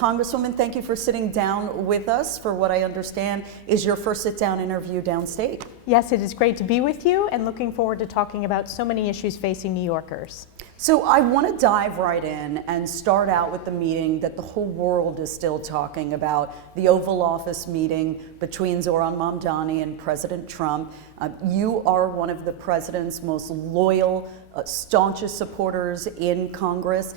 Congresswoman, thank you for sitting down with us for what I understand is your first sit-down interview downstate. Yes, it is great to be with you and looking forward to talking about so many issues facing New Yorkers. So I want to dive right in and start out with the meeting that the whole world is still talking about, the Oval Office meeting between Zohran Mamdani and President Trump. You are one of the president's most loyal, staunchest supporters in Congress,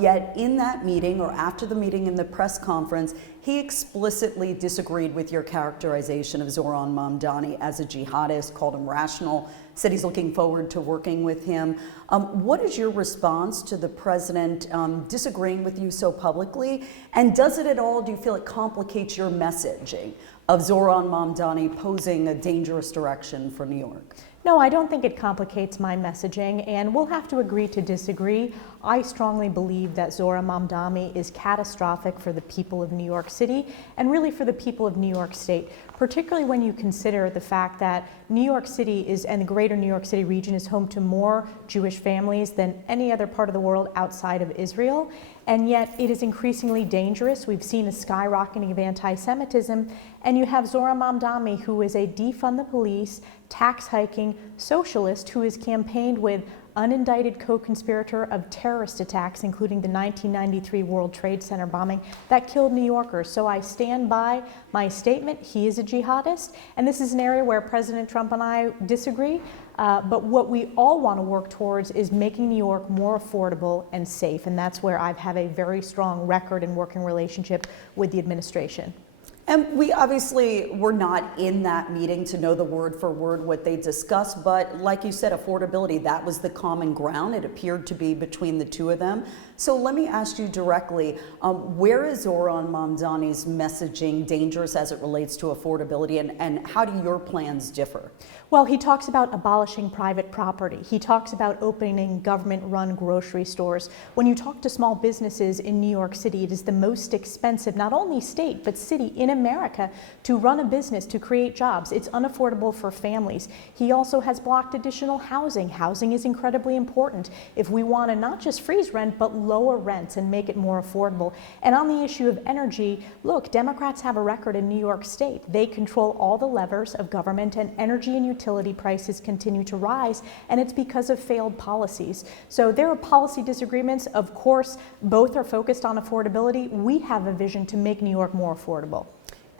yet in that meeting, or after the meeting in the press conference, he explicitly disagreed with your characterization of Zohran Mamdani as a jihadist, called him rational, said he's looking forward to working with him. What is your response to the president disagreeing with you so publicly? And does it at all, do you feel it complicates your messaging of Zohran Mamdani posing a dangerous direction for New York? No, I don't think it complicates my messaging, and we'll have to agree to disagree. I strongly believe that Zohran Mamdani is catastrophic for the people of New York City and really for the people of New York State, particularly when you consider the fact that New York City is, and the greater New York City region is home to more Jewish families than any other part of the world outside of Israel. And yet it is increasingly dangerous. We've seen a skyrocketing of anti-Semitism, and you have Zohran Mamdani, who is a defund the police, tax hiking socialist who has campaigned with unindicted co-conspirator of terrorist attacks, including the 1993 World Trade Center bombing that killed New Yorkers. So I stand by my statement. He is a jihadist, and this is an area where President Trump and I disagree. But what we all want to work towards is making New York more affordable and safe, and that's where I've had a very strong record and working relationship with the administration. And we obviously were not in that meeting to know the word for word what they discussed, but like you said, affordability, that was the common ground. It appeared to be between the two of them. So let me ask you directly, where is Zohran Mamdani's messaging dangerous as it relates to affordability, and how do your plans differ? Well, he talks about abolishing private property. He talks about opening government-run grocery stores. When you talk to small businesses in New York City, it is the most expensive, not only state, but city in America to run a business, to create jobs. It's unaffordable for families. He also has blocked additional housing. Housing is incredibly important if we want to not just freeze rent, but lower rents and make it more affordable. And on the issue of energy, look, Democrats have a record in New York State. They control all the levers of government, and energy and utility prices continue to rise, and it's because of failed policies. So there are policy disagreements. Of course, both are focused on affordability. We have a vision to make New York more affordable.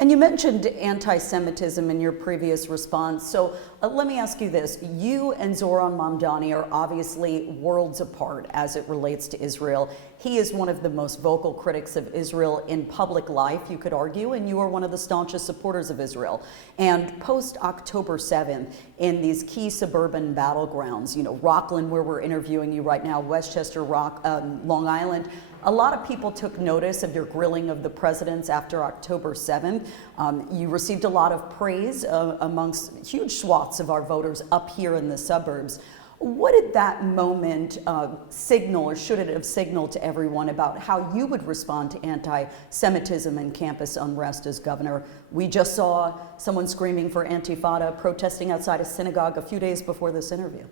And you mentioned anti-Semitism in your previous response. So let me ask you this. You and Zohran Mamdani are obviously worlds apart as it relates to Israel. He is one of the most vocal critics of Israel in public life, you could argue, and you are one of the staunchest supporters of Israel. And post-October 7th, in these key suburban battlegrounds, Rockland, where we're interviewing you right now, Westchester, Long Island, a lot of people took notice of your grilling of the presidents after October 7th. You received a lot of praise amongst huge swaths of our voters up here in the suburbs. What did that moment signal, or should it have signaled to everyone about how you would respond to anti-Semitism and campus unrest as governor? We just saw someone screaming for Intifada, protesting outside a synagogue a few days before this interview.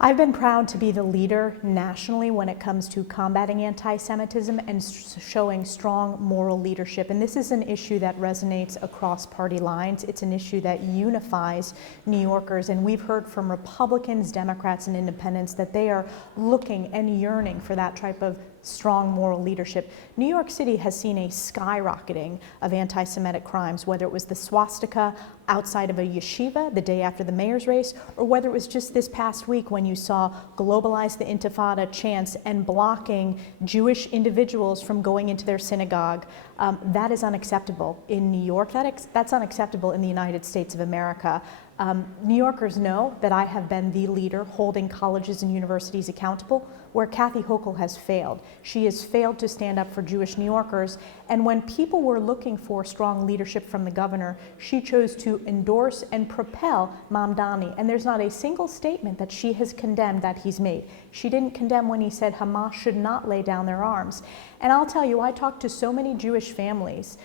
I've been proud to be the leader nationally when it comes to combating anti-Semitism and showing strong moral leadership. And this is an issue that resonates across party lines. It's an issue that unifies New Yorkers. And we've heard from Republicans, Democrats, and independents that they are looking and yearning for that type of strong moral leadership. New York City has seen a skyrocketing of anti-Semitic crimes, whether it was the swastika outside of a yeshiva the day after the mayor's race, or whether it was just this past week when you saw Globalize the Intifada chants and blocking Jewish individuals from going into their synagogue. That is unacceptable in New York. That's unacceptable in the United States of America. New Yorkers know that I have been the leader holding colleges and universities accountable, where Kathy Hochul has failed. She has failed to stand up for Jewish New Yorkers. And when people were looking for strong leadership from the governor, she chose to endorse and propel Mamdani. And there's not a single statement that she has condemned that he's made. She didn't condemn when he said Hamas should not lay down their arms. And I'll tell you, I talked to so many Jewish families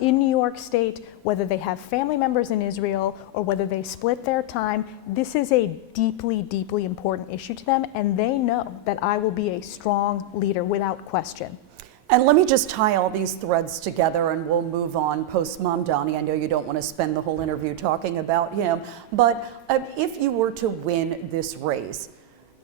in New York State, whether they have family members in Israel or whether they split their time. This is a deeply, deeply important issue to them, and they know that I will be a strong leader without question. And let me just tie all these threads together and we'll move on post Mamdani. I know you don't want to spend the whole interview talking about him, but if you were to win this race,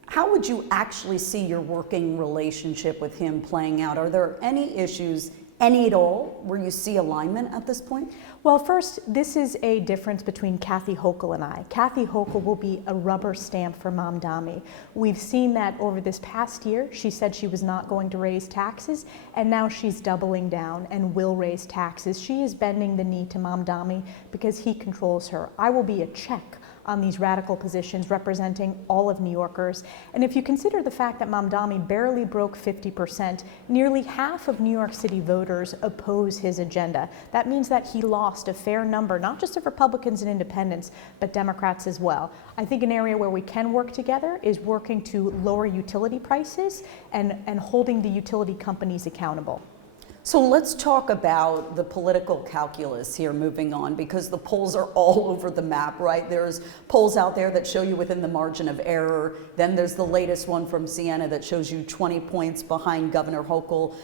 how would you actually see your working relationship with him playing out? Are there any issues, any at all, where you see alignment at this point? Well, first, this is a difference between Kathy Hochul and I. Kathy Hochul will be a rubber stamp for Mamdani. We've seen that over this past year. She said she was not going to raise taxes, and now she's doubling down and will raise taxes. She is bending the knee to Mamdani because he controls her. I will be a check on these radical positions representing all of New Yorkers. And if you consider the fact that Mamdani barely broke 50%, nearly half of New York City voters oppose his agenda. That means that he lost a fair number, not just of Republicans and independents, but Democrats as well. I think an area where we can work together is working to lower utility prices and holding the utility companies accountable. So let's talk about the political calculus here moving on, because the polls are all over the map, right? There's polls out there that show you within the margin of error. Then there's the latest one from Siena that shows you 20 points behind Governor Hochul.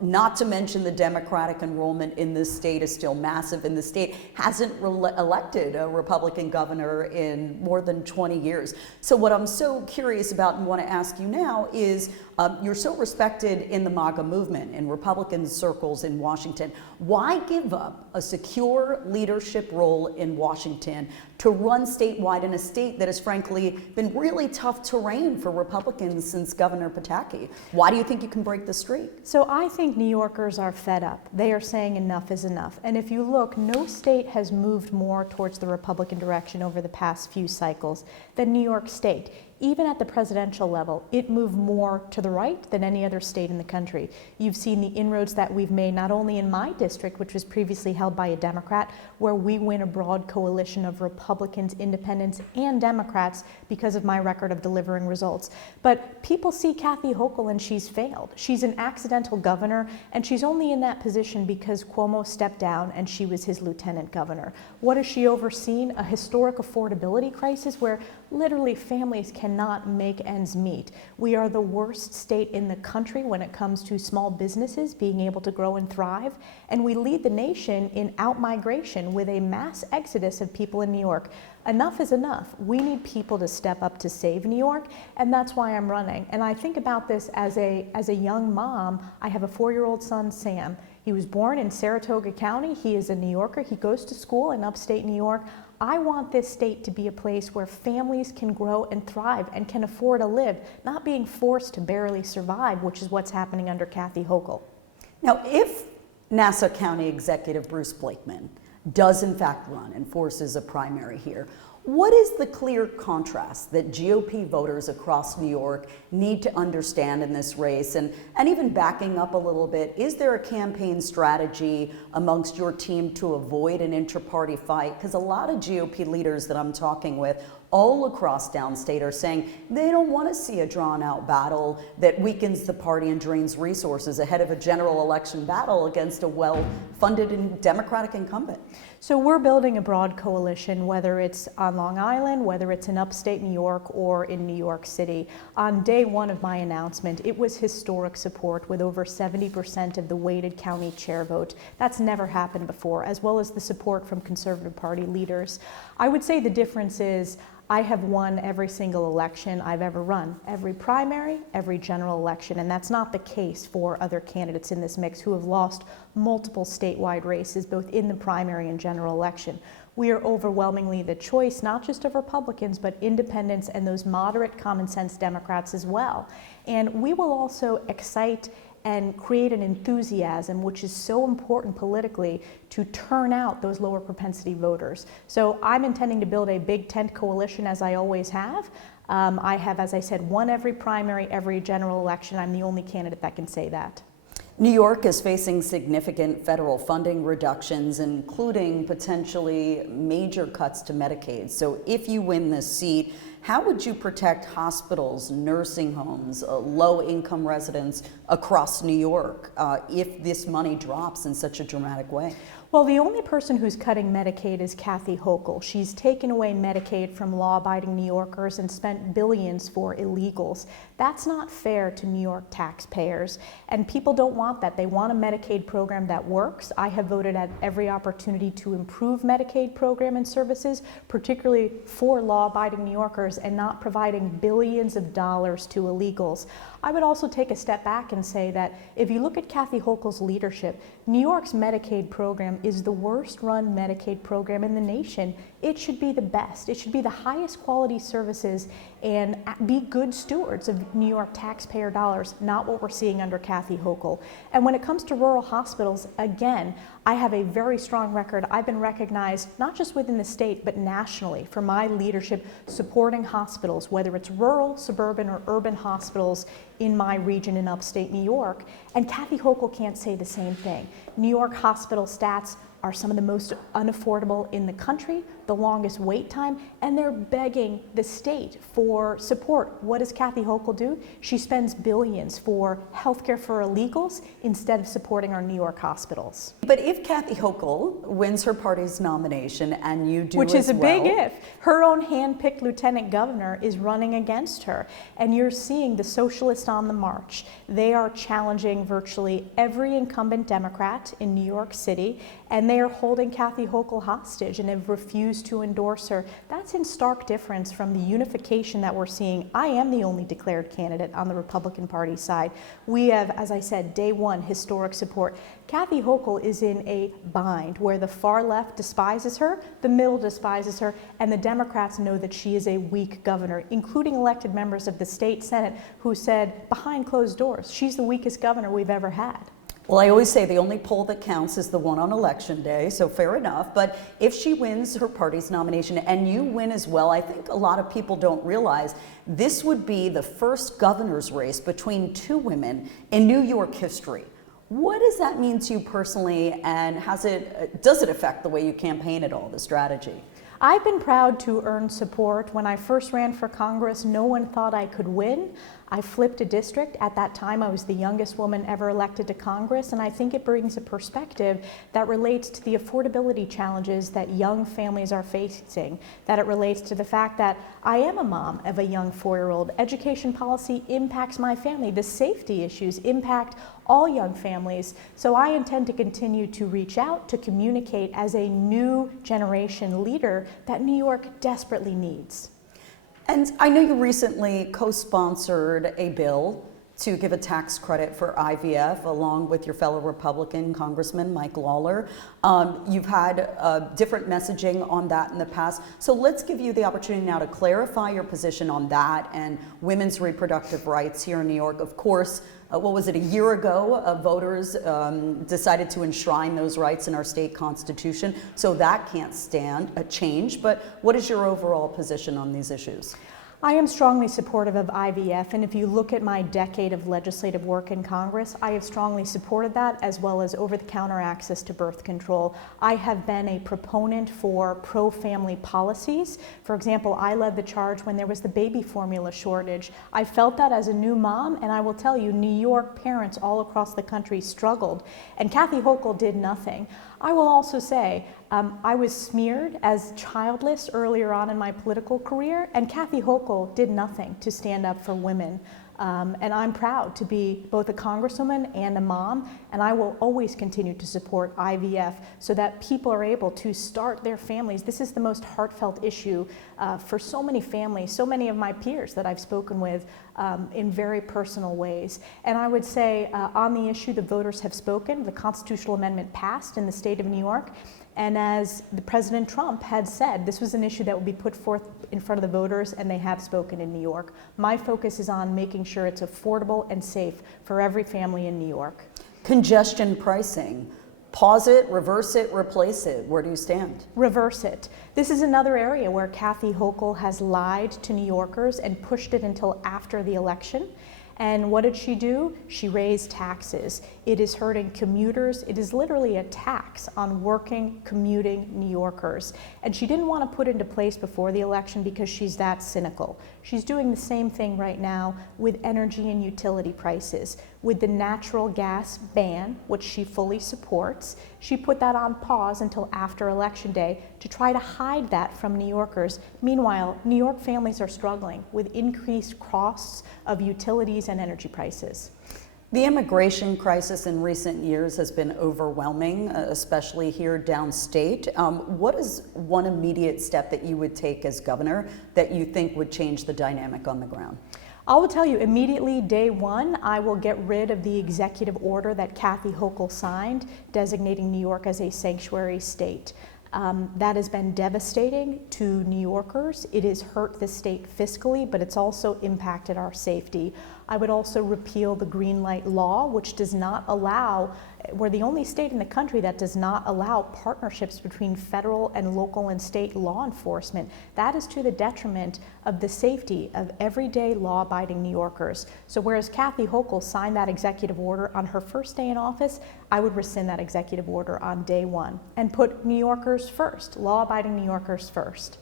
Not to mention the Democratic enrollment in this state is still massive, and the state hasn't elected a Republican governor in more than 20 years. So what I'm so curious about and want to ask you now is, you're so respected in the MAGA movement, in Republican circles in Washington. Why give up a secure leadership role in Washington to run statewide in a state that has frankly been really tough terrain for Republicans since Governor Pataki? Why do you think you can break the streak? So I think New Yorkers are fed up. They are saying enough is enough. And if you look, no state has moved more towards the Republican direction over the past few cycles than New York State. Even at the presidential level, it moved more to the right than any other state in the country. You've seen the inroads that we've made, not only in my district, which was previously held by a Democrat, where we win a broad coalition of Republicans, independents, and Democrats because of my record of delivering results. But people see Kathy Hochul and she's failed. She's an accidental governor, and she's only in that position because Cuomo stepped down and she was his lieutenant governor. What has she overseen? A historic affordability crisis where literally families cannot make ends meet. We are the worst state in the country when it comes to small businesses being able to grow and thrive, and we lead the nation in out-migration with a mass exodus of people in New York. Enough is enough. We need people to step up to save New York, and that's why I'm running. And I think about this as a young mom. I have a 4-year-old son, Sam. He was born in Saratoga County. He is a New Yorker. He goes to school in upstate New York. I want this state to be a place where families can grow and thrive and can afford to live, not being forced to barely survive, which is what's happening under Kathy Hochul. Now, if Nassau County Executive Bruce Blakeman does in fact run and forces a primary here, what is the clear contrast that GOP voters across New York need to understand in this race? And even backing up a little bit, is there a campaign strategy amongst your team to avoid an inter-party fight? Because a lot of GOP leaders that I'm talking with all across downstate are saying they don't want to see a drawn-out battle that weakens the party and drains resources ahead of a general election battle against a well-funded and Democratic incumbent. So we're building a broad coalition, whether it's on Long Island, whether it's in upstate New York or in New York City. On day one of my announcement, it was historic support with over 70% of the weighted county chair vote. That's never happened before, as well as the support from Conservative Party leaders. I would say the difference is I have won every single election I've ever run, every primary, every general election, and that's not the case for other candidates in this mix who have lost multiple statewide races, both in the primary and general election. We are overwhelmingly the choice, not just of Republicans, but independents and those moderate common sense Democrats as well. And we will also excite and create an enthusiasm, which is so important politically, to turn out those lower propensity voters. So I'm intending to build a big tent coalition, as I always have. I have, as I said, won every primary, every general election. I'm the only candidate that can say that. New York is facing significant federal funding reductions, including potentially major cuts to Medicaid. So if you win this seat, how would you protect hospitals, nursing homes, low-income residents across New York if this money drops in such a dramatic way? Well, the only person who's cutting Medicaid is Kathy Hochul. She's taken away Medicaid from law-abiding New Yorkers and spent billions for illegals. That's not fair to New York taxpayers, and people don't want that. They want a Medicaid program that works. I have voted at every opportunity to improve Medicaid program and services, particularly for law-abiding New Yorkers, and not providing billions of dollars to illegals. I would also take a step back and say that if you look at Kathy Hochul's leadership, New York's Medicaid program is the worst run Medicaid program in the nation. It should be the best. It should be the highest quality services and be good stewards of New York taxpayer dollars, not what we're seeing under Kathy Hochul. And when it comes to rural hospitals, again, I have a very strong record. I've been recognized not just within the state, but nationally for my leadership supporting hospitals, whether it's rural, suburban, or urban hospitals in my region in upstate New York. And Kathy Hochul can't say the same thing. New York hospital stats are some of the most unaffordable in the country, the longest wait time, and they're begging the state for support. What does Kathy Hochul do? She spends billions for healthcare for illegals instead of supporting our New York hospitals. But if Kathy Hochul wins her party's nomination and you do Which is as a well, big if. Her own hand-picked lieutenant governor is running against her. And you're seeing the socialists on the march. They are challenging virtually every incumbent Democrat in New York City, and they are holding Kathy Hochul hostage and have refused to endorse her. That's in stark difference from the unification that we're seeing. I am the only declared candidate on the Republican Party side. We have, as I said, day one, historic support. Kathy Hochul is in a bind where the far left despises her, the middle despises her, and the Democrats know that she is a weak governor, including elected members of the state Senate who said behind closed doors, she's the weakest governor we've ever had. Well, I always say the only poll that counts is the one on election day, so fair enough. But if she wins her party's nomination and you win as well, I think a lot of people don't realize this would be the first governor's race between two women in New York history. What does that mean to you personally, and does it affect the way you campaign at all, the strategy? I've been proud to earn support. When I first ran for Congress, no one thought I could win. I flipped a district. At that time, I was the youngest woman ever elected to Congress, and I think it brings a perspective that relates to the affordability challenges that young families are facing, that it relates to the fact that I am a mom of a young 4-year-old. Education policy impacts my family. The safety issues impact all young families. So I intend to continue to reach out, to communicate as a new generation leader that New York desperately needs. And I know you recently co-sponsored a bill to give a tax credit for IVF along with your fellow Republican Congressman Mike Lawler. You've had different messaging on that in the past. So let's give you the opportunity now to clarify your position on that and women's reproductive rights here in New York. Of course, what was it, a year ago, voters decided to enshrine those rights in our state constitution. So that can't stand a change. But what is your overall position on these issues? I am strongly supportive of IVF, and if you look at my decade of legislative work in Congress, I have strongly supported that, as well as over-the-counter access to birth control. I have been a proponent for pro-family policies. For example, I led the charge when there was the baby formula shortage. I felt that as a new mom, and I will tell you, New York parents all across the country struggled, and Kathy Hochul did nothing. I will also say, I was smeared as childless earlier on in my political career, and Kathy Hochul did nothing to stand up for women. And I'm proud to be both a congresswoman and a mom, and I will always continue to support IVF so that people are able to start their families. This is the most heartfelt issue for so many families, so many of my peers that I've spoken with in very personal ways. And I would say on the issue, the voters have spoken. The constitutional amendment passed in the state of New York. And as the President Trump had said, this was an issue that would be put forth in front of the voters, and they have spoken in New York. My focus is on making sure it's affordable and safe for every family in New York. Congestion pricing. Pause it, reverse it, replace it. Where do you stand? Reverse it. This is another area where Kathy Hochul has lied to New Yorkers and pushed it until after the election. And what did she do? She raised taxes. It is hurting commuters. It is literally a tax on working, commuting New Yorkers. And she didn't want to put it into place before the election because she's that cynical. She's doing the same thing right now with energy and utility prices. With the natural gas ban, which she fully supports, she put that on pause until after Election Day to try to hide that from New Yorkers. Meanwhile, New York families are struggling with increased costs of utilities and energy prices. The immigration crisis in recent years has been overwhelming, especially here downstate. What is one immediate step that you would take as governor that you think would change the dynamic on the ground? I will tell you immediately, day one, I will get rid of the executive order that Kathy Hochul signed, designating New York as a sanctuary state. That has been devastating to New Yorkers. It has hurt the state fiscally, but it's also impacted our safety. I would also repeal the green light law, which does not allow, we're the only state in the country that does not allow partnerships between federal and local and state law enforcement. That is to the detriment of the safety of everyday law-abiding New Yorkers. So whereas Kathy Hochul signed that executive order on her first day in office, I would rescind that executive order on day one and put New Yorkers first, law-abiding New Yorkers first.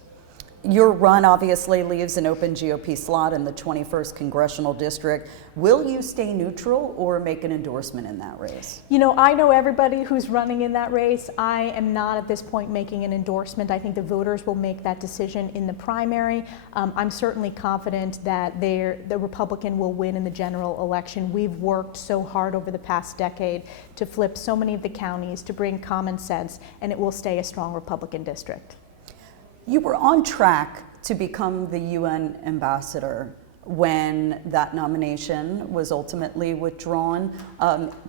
Your run obviously leaves an open GOP slot in the 21st Congressional District. Will you stay neutral or make an endorsement in that race? You know, I know everybody who's running in that race. I am not at this point making an endorsement. I think the voters will make that decision in the primary. I'm certainly confident that the Republican will win in the general election. We've worked so hard over the past decade to flip so many of the counties, to bring common sense, and it will stay a strong Republican district. You were on track to become the UN ambassador when that nomination was ultimately withdrawn.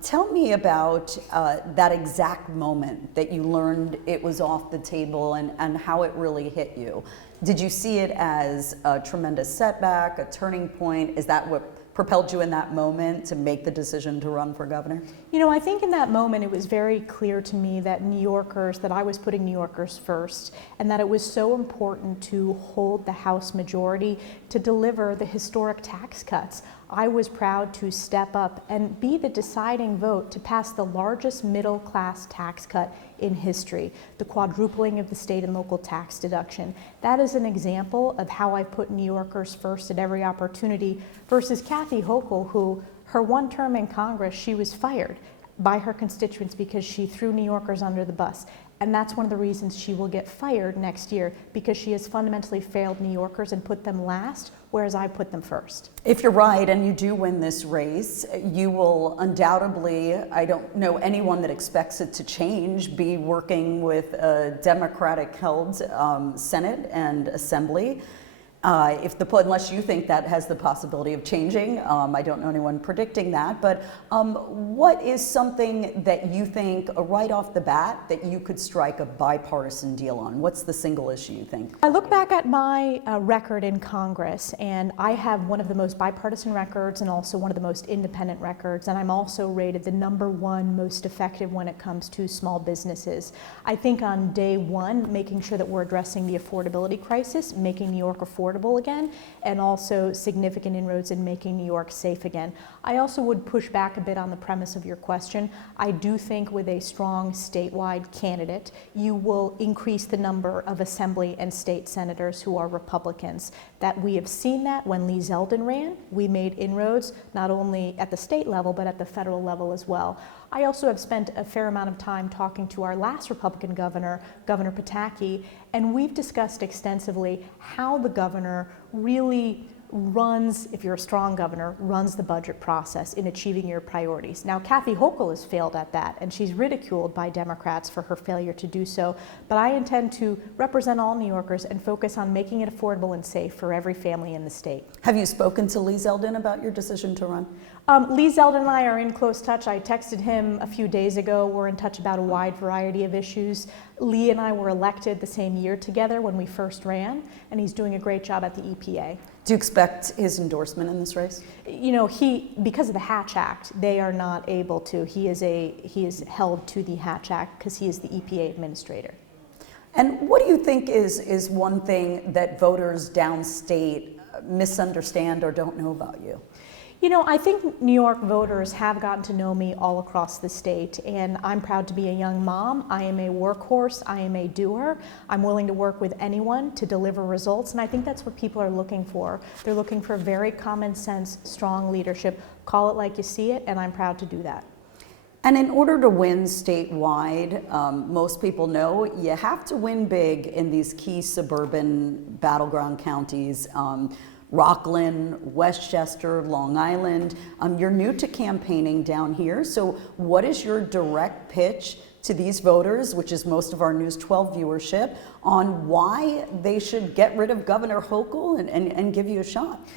Tell me about that exact moment that you learned it was off the table and how it really hit you. Did you see it as a tremendous setback, a turning point? Is that what propelled you in that moment to make the decision to run for governor? You know, I think in that moment it was very clear to me that New Yorkers, that I was putting New Yorkers first, and that it was so important to hold the House majority to deliver the historic tax cuts. I was proud to step up and be the deciding vote to pass the largest middle-class tax cut in history, the quadrupling of the state and local tax deduction. That is an example of how I put New Yorkers first at every opportunity versus Kathy Hochul, who her one term in Congress, she was fired by her constituents because she threw New Yorkers under the bus. And that's one of the reasons she will get fired next year, because she has fundamentally failed New Yorkers and put them last, whereas I put them first. If you're right and you do win this race, you will undoubtedly, I don't know anyone that expects it to change, be working with a Democratic-held Senate and Assembly. Unless you think that has the possibility of changing, I don't know anyone predicting that, but what is something that you think right off the bat that you could strike a bipartisan deal on? What's the single issue you think? I look back at my record in Congress, and I have one of the most bipartisan records and also one of the most independent records, and I'm also rated the #1 most effective when it comes to small businesses. I think on day one, making sure that we're addressing the affordability crisis, making New York affordable again, and also significant inroads in making New York safe again. I also would push back a bit on the premise of your question. I do think with a strong statewide candidate, you will increase the number of assembly and state senators who are Republicans. That we have seen that when Lee Zeldin ran, we made inroads not only at the state level, but at the federal level as well. I also have spent a fair amount of time talking to our last Republican governor, Governor Pataki, and we've discussed extensively how the governor really runs, if you're a strong governor, runs the budget process in achieving your priorities. Now, Kathy Hochul has failed at that, and she's ridiculed by Democrats for her failure to do so, but I intend to represent all New Yorkers and focus on making it affordable and safe for every family in the state. Have you spoken to Lee Zeldin about your decision to run? Lee Zeldin and I are in close touch. I texted him a few days ago. We're in touch about a wide variety of issues. Lee and I were elected the same year together when we first ran, and he's doing a great job at the EPA. Do you expect his endorsement in this race? You know, because of the Hatch Act, they are not able to. He is held to the Hatch Act because he is the EPA administrator. And what do you think is one thing that voters downstate misunderstand or don't know about you? You know, I think New York voters have gotten to know me all across the state, and I'm proud to be a young mom. I am a workhorse, I am a doer. I'm willing to work with anyone to deliver results, and I think that's what people are looking for. They're looking for very common sense, strong leadership. Call it like you see it, and I'm proud to do that. And in order to win statewide, most people know you have to win big in these key suburban battleground counties. Rockland, Westchester, Long Island. You're new to campaigning down here, so what is your direct pitch to these voters, which is most of our News 12 viewership, on why they should get rid of Governor Hochul and give you a shot?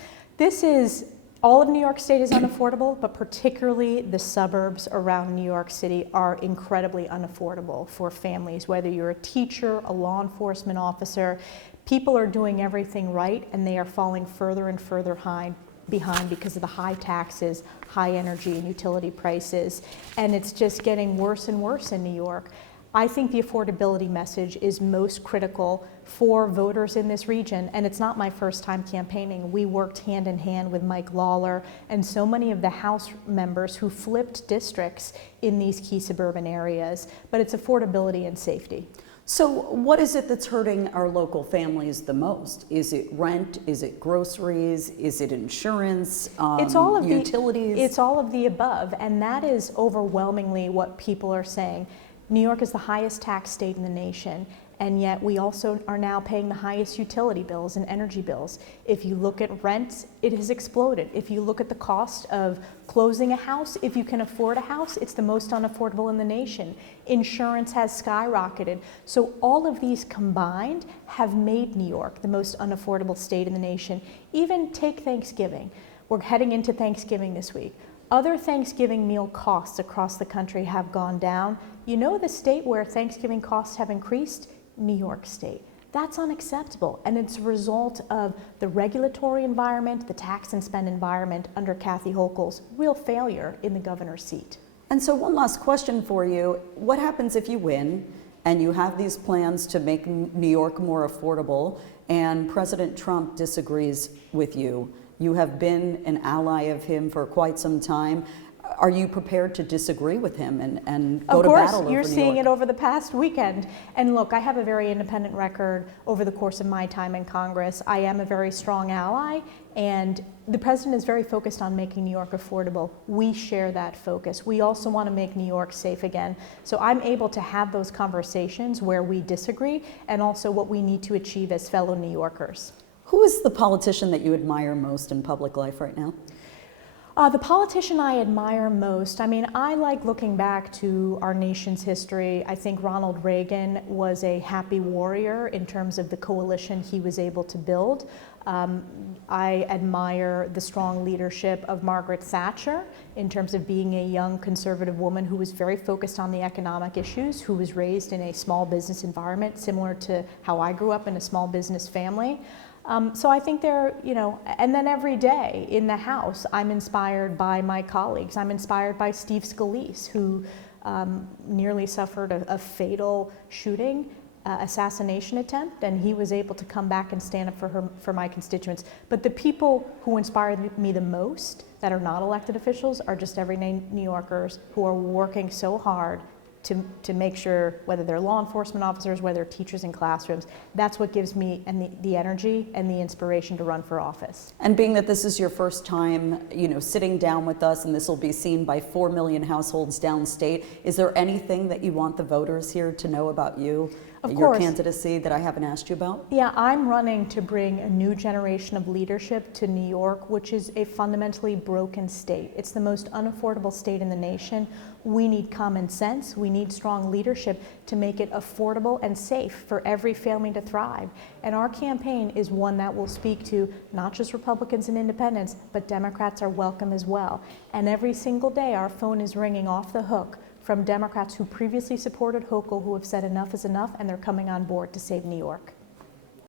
All of New York State is unaffordable, but particularly the suburbs around New York City are incredibly unaffordable for families, whether you're a teacher, a law enforcement officer. People are doing everything right, and they are falling further and further behind because of the high taxes, high energy and utility prices, and it's just getting worse and worse in New York. I think the affordability message is most critical for voters in this region, and it's not my first time campaigning. We worked hand in hand with Mike Lawler and so many of the House members who flipped districts in these key suburban areas, but it's affordability and safety. So what is it that's hurting our local families the most? Is it rent? Is it groceries? Is it insurance? It's all of utilities? It's all of the above, and that is overwhelmingly what people are saying. New York is the highest tax state in the nation, and yet we also are now paying the highest utility bills and energy bills. If you look at rent, it has exploded. If you look at the cost of closing a house, if you can afford a house, it's the most unaffordable in the nation. Insurance has skyrocketed. So all of these combined have made New York the most unaffordable state in the nation. Even take Thanksgiving. We're heading into Thanksgiving this week. Other Thanksgiving meal costs across the country have gone down. You know the state where Thanksgiving costs have increased? New York State. That's unacceptable, and it's a result of the regulatory environment, the tax and spend environment under Kathy Hochul's real failure in the governor's seat. And so one last question for you. What happens if you win and you have these plans to make New York more affordable and President Trump disagrees with you? You have been an ally of him for quite some time. Are you prepared to disagree with him and go to battle over New York? Of course, you're seeing it over the past weekend. And look, I have a very independent record over the course of my time in Congress. I am a very strong ally, and the president is very focused on making New York affordable. We share that focus. We also want to make New York safe again. So I'm able to have those conversations where we disagree, and also what we need to achieve as fellow New Yorkers. Who is the politician that you admire most in public life right now? The politician I admire most, I like looking back to our nation's history. I think Ronald Reagan was a happy warrior in terms of the coalition he was able to build. I admire the strong leadership of Margaret Thatcher in terms of being a young conservative woman who was very focused on the economic issues, who was raised in a small business environment, similar to how I grew up in a small business family. So I think and then every day in the House, I'm inspired by my colleagues. I'm inspired by Steve Scalise, who nearly suffered a fatal shooting, assassination attempt, and he was able to come back and stand up for my constituents. But the people who inspired me the most that are not elected officials are just everyday New Yorkers who are working so hard to make sure, whether they're law enforcement officers, whether they're teachers in classrooms, that's what gives me the energy and the inspiration to run for office. And being that this is your first time, sitting down with us, and this will be seen by 4 million households downstate, is there anything that you want the voters here to know about you, your candidacy, that I haven't asked you about? Yeah, I'm running to bring a new generation of leadership to New York, which is a fundamentally broken state. It's the most unaffordable state in the nation. We need common sense. We need strong leadership to make it affordable and safe for every family to thrive. And our campaign is one that will speak to not just Republicans and independents, but Democrats are welcome as well. And every single day, our phone is ringing off the hook from Democrats who previously supported Hochul, who have said enough is enough, and they're coming on board to save New York.